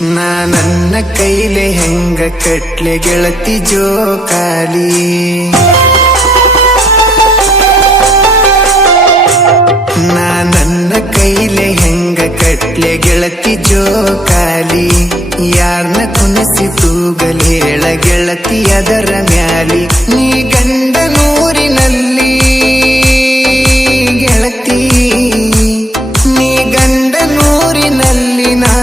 ನನ್ನ ಕೈಲೆ ಹೆಂಗ ಕಟ್ಲೆ ಗೆಳತಿ ಜೋಕಾಲಿ ನನ್ನ ಕೈಲೆ ಹೆಂಗ ಕಟ್ಲೆ ಗೆಳತಿ ಜೋಕಾಲಿ ಯಾರ್ನ ಕುಣಿಸಿ ತೂಗಲ್ ಹೇಳ ಗೆಳತಿ ಅದರ ಮ್ಯಾಲಿ ನೀ ಗಂಡ ನೂರಿನಲ್ಲಿ ಗೆಳತಿ ನೀ ಗಂಡ ನೂರಿನಲ್ಲಿ ನಾ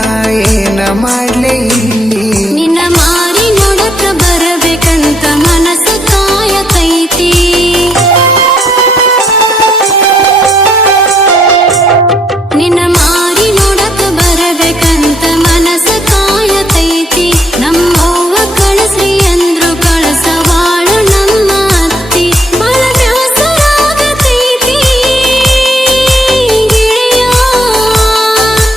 ಏನ ಮಾಡ್ಲೆ ಇಲ್ಲಿ ನಿನ್ನ ಮಾರಿ ನೋಡಕ ಬರಬೇಕಂತ ಮನಸ್ಸ ಕಾಯತೈತಿ ನಿನ್ನ ಮಾರಿ ನೋಡಕ ಬರಬೇಕಂತ ಮನಸ್ಸ ಕಾಯತೈತಿ ನಮ್ಮವ್ವ ಕಳಸ್ರಿ ಅಂದ್ರು ಕಳಸವಾಳು ನಮ್ಮ ಅತ್ತಿ ಬಹಳ ಬ್ಯಾಸರಾಗತೈತಿ ಗೆಳೆಯ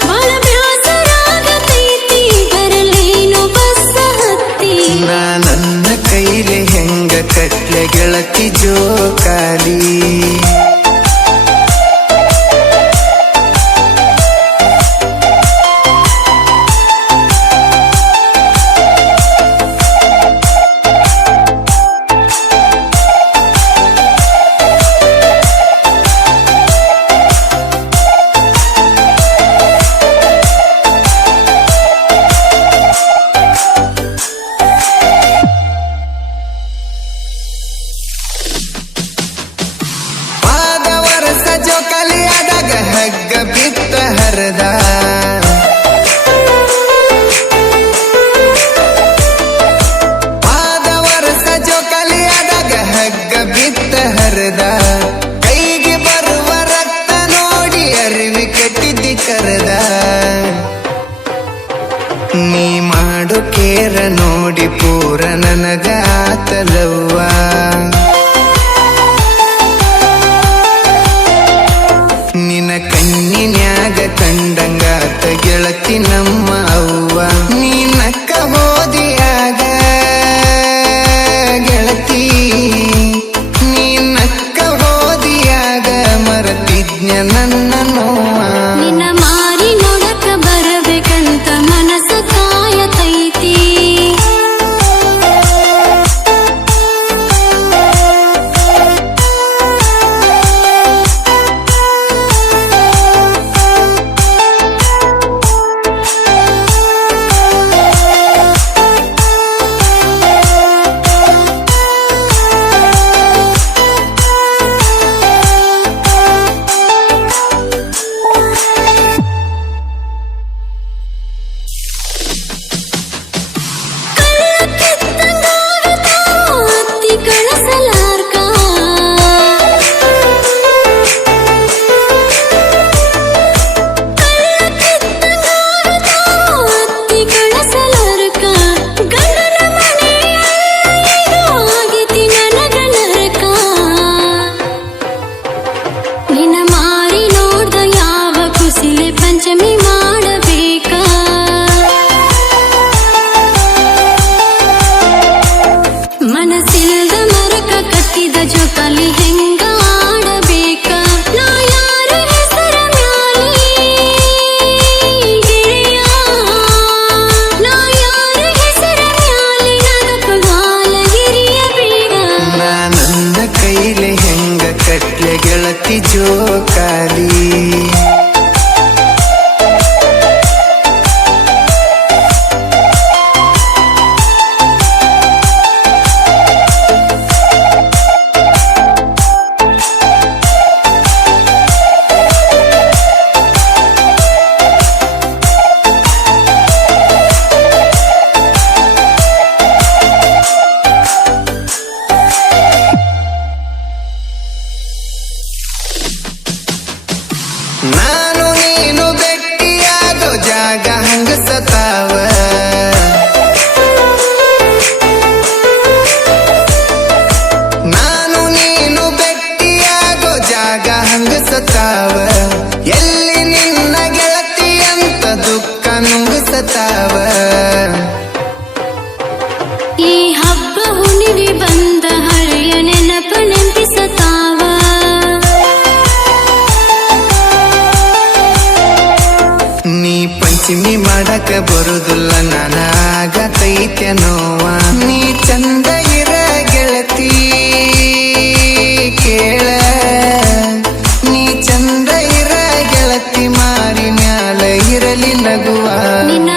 ಬಹಳ ಬ್ಯಾಸರಾಗತೈತಿ ಬರಲೇನು ಬಸ್ಸ ಹತ್ತಿ ನನ್ನ ಕೈಲೆ ಹೆಂಗ ಕಟ್ಲೆ ಗೆಳತಿ ಜೋಕಾಲಿ ಜೋಕಾಲಿ ಆದಾಗ ಹಗ್ಗ ಬಿತ್ತ ಹರದ ಪಾದ ವರ್ಷ ಜೋಕಾಲಿ ಆದಾಗ ಹಗ್ಗ ಬಿತ್ತ ಹರದ ಕೈಗೆ ಬರುವ ರಕ್ತ ನೋಡಿ ಅರಿವಿ ಕಟ್ಟಿದ್ದಿ ಕರದ ನೀ ಮಾಡು ಕೇರ ನೋಡಿ ಪೂರ ನನಗ ಆತಲವ್ವ ನಿನ ಕಣ್ಣಿನ್ಯಾಗ ಕಂಡಂಗಾತ ಗೆಳತಿ ನಮ್ಮ ಅವ್ವ ನೀ ನಕ್ಕ ಹೋದಿಯಾಗ ಗೆಳತಿ ನೀ ನಕ್ಕ ಹೋದಿಯಾಗ ಮರತಿಜ್ಞ ನನ್ನ ನೋವ ನಿನ್ನ ಮಾರಿ ನೋಡಕ ಬರಬೇಕಂತ ಮನಸ್ಸ ಕಾಯತೈತಿ ಅತ್ತಿ ಕಳಸಲಾರ್ಕ ಅತ್ತಿ ಕಳಸಲಾರ್ಕ ಗಂಡನ ಮನೆಯದು ಆಗೈತಿ ನನಗ ನರಕ ನಿನ್ನ ಮಾರಿ ನೋಡ್ದ ಯಾವ ಕುಸಿಲೆ ಪಂಚಮಿ ಮಾಡಬೇಕ ಮನಸ್ಸಿಲ್ದ ಮರಕ ಕಟ್ಟಿದ ಜೋಕಾಲಿ ಹೆಂಗ ಆಡಬೇಕ ನಾ ಯಾರ ಹೆಸರ ಮ್ಯಾಲಿ ಗೆಳೆಯ ನಾ ಯಾರ ಹೆಸರ ಮ್ಯಾಲಿ ನರಕಗಾಲ ಹಿರಿಯಬೇಕ ನನ್ನ ಕೈಲೆ ಹೆಂಗ ಕಟ್ಲೆ ಗೆಳತಿ ಜೋಕಾಲಿ ನಾನು ನೀನು ಭೇಟಿಯಾಗೋ ಜಾಗ ಹಂಗ ಸತಾವ ನಾನು ನೀನು ಭೇಟಿಯಾಗೋ ಜಾಗ ಹಂಗ ಸತಾವ ಎಲ್ಲಿ ನಿನ್ನ ಗೆಳತಿ ಅಂತ ದುಃಖ ನುಂಗಸತಾವ ಈ ಹಬ್ಬ ಹುಣ್ಣಿಮೆ ಬಂದ ಹಳೆಯ ನೆನಪ ನೆನಪಿಸತಾವ ನೀ ಪಂಚಮಿ ಮಾಡಕ ಬರುದು ಫುಲ್ಲ ನನಗತೈತೆ ನೋವ ನೀ ಚಂದ ಇರ ಗೆಳತಿ ಕೇಳ ನೀ ಚಂದ ಇರ ಗೆಳತಿ ಮಾರಿ ಮ್ಯಾಲ ಇರಲಿ ನಗುವ ನಿನ್ನ